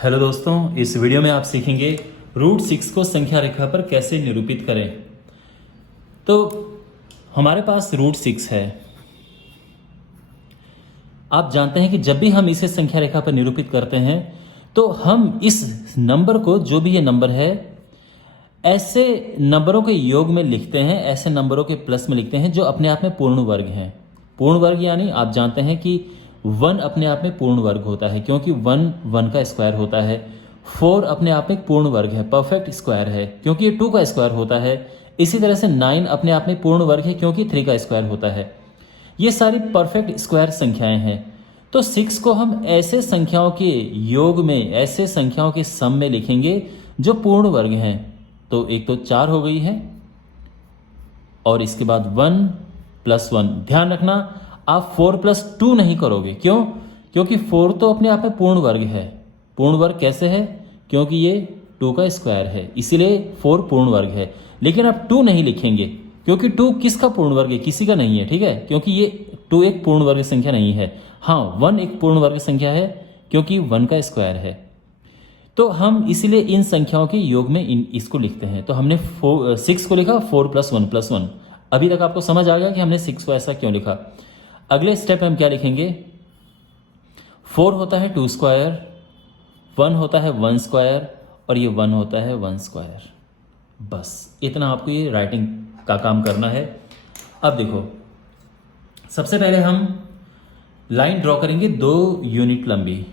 Hello दोस्तों, इस video में आप सीखेंगे रूट 6 को संख्या रेखा पर कैसे निरूपित करें। तो हमारे पास रूट 6 है। आप जानते हैं कि जब भी हम इसे संख्या रेखा पर निरूपित करते हैं तो हम इस नंबर को, जो भी ये नंबर है, ऐसे नंबरों के योग में लिखते हैं, ऐसे नंबरों के प्लस में लिखते हैं जो अपने आप में पूर्ण वर्ग हैं। पूर्ण वर्ग यानी आप जानते हैं कि 1 अपने आप में पूर्ण वर्ग होता है, क्योंकि 1 का स्क्वायर होता है। 4 अपने आप में एक पूर्ण वर्ग है, परफेक्ट स्क्वायर है, क्योंकि ये 2 का स्क्वायर होता है। इसी तरह से 9 अपने आप में पूर्ण वर्ग है, क्योंकि 3 का स्क्वायर होता है। ये सारी परफेक्ट स्क्वायर संख्याएं हैं। तो 6 को हम ऐसे संख्याओं के योग में, ऐसे संख्याओं के सम में लिखेंगे जो पूर्ण वर्ग हैं। तो एक तो 4 हो गई है, और इसके बाद 1 + 1। ध्यान रखना, आप 4 + 2 नहीं करोगे। क्यों? क्योंकि 4 तो अपने आप में पूर्ण वर्ग है। पूर्ण वर्ग कैसे है? क्योंकि ये 2 का स्क्वायर है, इसीलिए 4 पूर्ण वर्ग है। लेकिन आप 2 नहीं लिखेंगे, क्योंकि 2 किसका पूर्ण वर्ग है? किसी का नहीं है, ठीक है, क्योंकि ये 2 एक पूर्ण वर्ग संख्या नहीं है। हाँ, 1 एक पूर्ण वर्ग संख्या है, क्योंकि 1 का स्क्वायर है। तो हम इसीलिए इन संख्याओं के योग में इसको लिखते हैं। तो हमने 6 को लिखा 4 + 1 + 1। अभी तक आपको समझ आ गया कि हमने 6 को ऐसा क्यों लिखा। अगले स्टेप में हम क्या लिखेंगे? 4 होता है 2 स्क्वायर, 1 होता है 1 स्क्वायर, और ये 1 होता है 1 स्क्वायर। बस इतना आपको ये राइटिंग का काम करना है। अब देखो, सबसे पहले हम लाइन ड्रॉ करेंगे 2 यूनिट लंबी।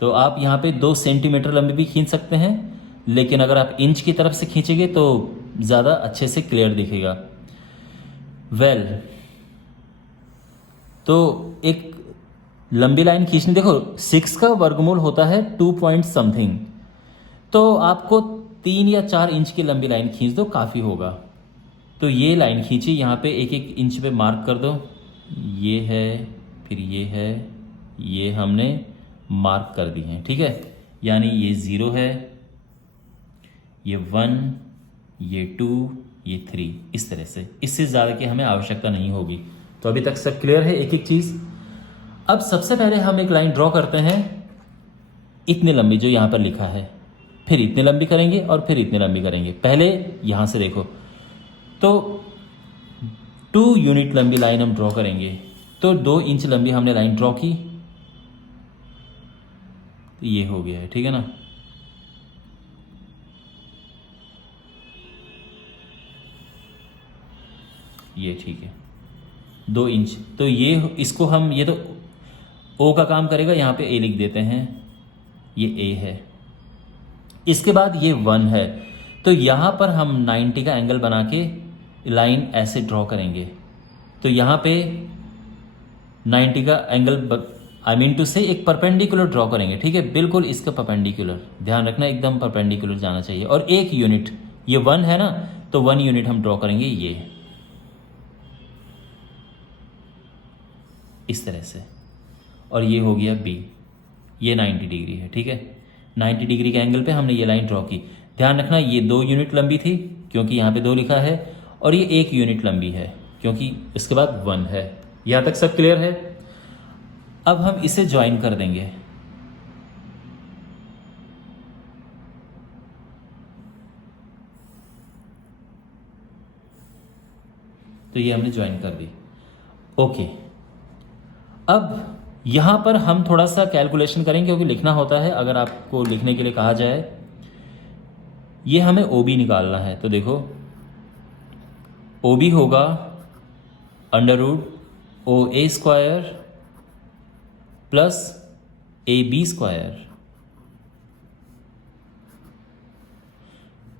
तो आप यहाँ पे 2 सेंटीमीटर लंबी भी खींच सकते हैं, लेकिन अगर आप इंच की तरफ से खींचेंगे तो ज़्यादा अच्छे से क्लियर दिखेगा। तो एक लंबी लाइन खींचनी। देखो, 6 का वर्गमूल होता है 2 पॉइंट समथिंग। तो आपको 3 या 4 इंच की लंबी लाइन खींच दो, काफ़ी होगा। तो ये लाइन खींची, यहाँ पे 1-1 इंच पे मार्क कर दो। ये है, फिर ये है, ये हमने मार्क कर दी हैं, ठीक है। यानी ये 0 है, ये 1, ये 2, ये 3, इस तरह से। इससे ज़्यादा की हमें आवश्यकता नहीं होगी। तो अभी तक सब क्लियर है, एक एक चीज़। अब सबसे पहले हम एक लाइन ड्रॉ करते हैं इतनी लंबी, जो यहाँ पर लिखा है, फिर इतनी लंबी करेंगे और फिर इतनी लंबी करेंगे। पहले यहाँ से देखो, तो 2 यूनिट लंबी लाइन हम ड्रॉ करेंगे। तो 2 इंच लंबी हमने लाइन ड्रॉ की, तो ये हो गया है, ठीक है ना। ये ठीक है, 2 इंच। तो ये, इसको हम, ये तो ओ का काम करेगा, यहाँ पे ए लिख देते हैं, ये ए है। इसके बाद ये 1 है, तो यहाँ पर हम 90 का एंगल बना के लाइन ऐसे ड्रॉ करेंगे। तो यहाँ पे 90 का एंगल, आई मीन टू से एक परपेंडिकुलर ड्रॉ करेंगे, ठीक है, बिल्कुल इसका परपेंडिकुलर। ध्यान रखना, एकदम परपेंडिकुलर जाना चाहिए। और 1 यूनिट, ये 1 है ना, तो 1 यूनिट हम ड्रॉ करेंगे ये इस तरह से। और ये हो गया बी, ये 90 डिग्री है, ठीक है। 90 डिग्री के एंगल पे हमने ये लाइन ड्रॉ की। ध्यान रखना, ये 2 यूनिट लंबी थी, क्योंकि यहाँ पे 2 लिखा है, और ये 1 यूनिट लंबी है, क्योंकि इसके बाद 1 है। यहाँ तक सब क्लियर है। अब हम इसे ज्वाइन कर देंगे। तो ये हमने ज्वाइन कर दी, ओके। अब यहां पर हम थोड़ा सा कैलकुलेशन करेंगे, क्योंकि लिखना होता है। अगर आपको लिखने के लिए कहा जाए, ये हमें OB निकालना है। तो देखो, OB होगा √OA² + AB²।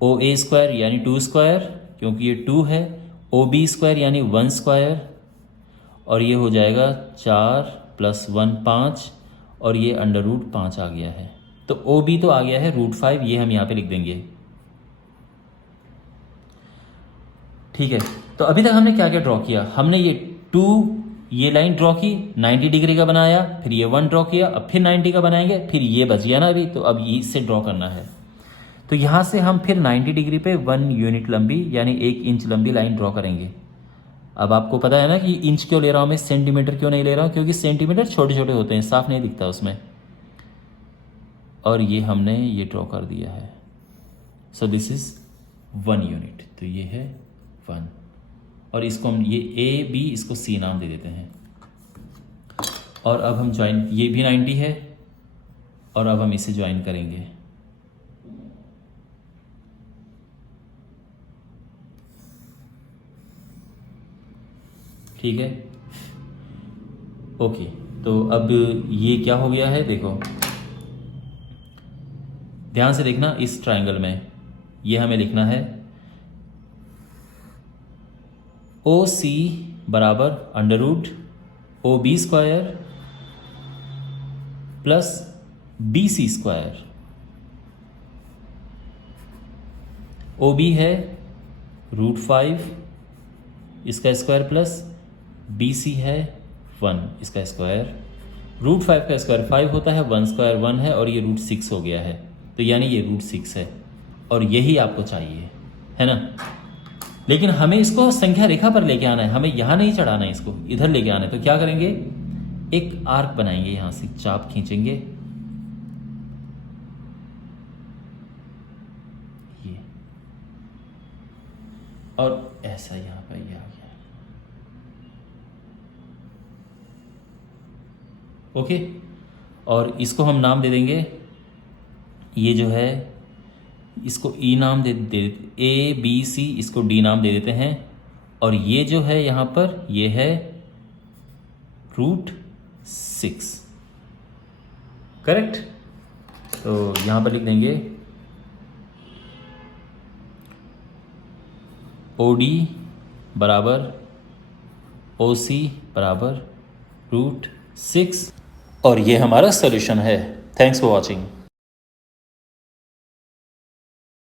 OA² यानी 2 स्क्वायर, क्योंकि ये 2 है। OB² यानी 1 स्क्वायर, और ये हो जाएगा 4 + 1 5, और ये √5 आ गया है। तो OB तो आ गया है √5, ये हम यहाँ पे लिख देंगे, ठीक है। तो अभी तक हमने क्या क्या ड्रॉ किया? हमने ये 2, ये लाइन ड्रॉ की, 90 डिग्री का बनाया, फिर ये 1 ड्रॉ किया, अब फिर 90 का बनाएंगे, फिर ये बच गया ना अभी, तो अब इससे ड्रॉ करना है। तो यहाँ से हम फिर 90 डिग्री पे 1 यूनिट लंबी, यानी 1 इंच लंबी लाइन ड्रॉ करेंगे। अब आपको पता है ना कि इंच क्यों ले रहा हूँ मैं, सेंटीमीटर क्यों नहीं ले रहा हूँ? क्योंकि सेंटीमीटर छोटे छोटे होते हैं, साफ नहीं दिखता उसमें। और ये हमने ये ड्रॉ कर दिया है। सो दिस इज़ 1 यूनिट, तो ये है 1 और इसको हम ये A B इसको C नाम दे देते हैं। और अब हम ज्वाइन, ये भी 90 है और अब हम इसे ज्वाइन करेंगे। ठीक है, ओके। तो अब ये क्या हो गया है, देखो ध्यान से देखना, इस ट्रायंगल में ये हमें लिखना है OC बराबर under root OB square plus BC square. OB है √5 इसका स्क्वायर प्लस BC है 1 इसका स्क्वायर। √5 का स्क्वायर 5 होता है, 1 स्क्वायर 1 है और ये √6 हो गया है, तो यानी ये √6 है और यही आपको चाहिए, है ना। लेकिन हमें इसको संख्या रेखा पर लेके आना है, हमें यहाँ नहीं चढ़ाना है, इसको इधर लेके आना है। तो क्या करेंगे, एक आर्क बनाएंगे, यहाँ से चाप खींचेंगे ये, और ऐसा यहाँ पर ये आ गया। ओके, और इसको हम नाम दे देंगे, ये जो है इसको E नाम दे A B C, इसको D नाम दे देते हैं। और ये जो है यहाँ पर ये है √6, करेक्ट। तो यहाँ पर लिख देंगे OD बराबर OC बराबर √6 और ये हमारा सॉल्यूशन है। Thanks for watching.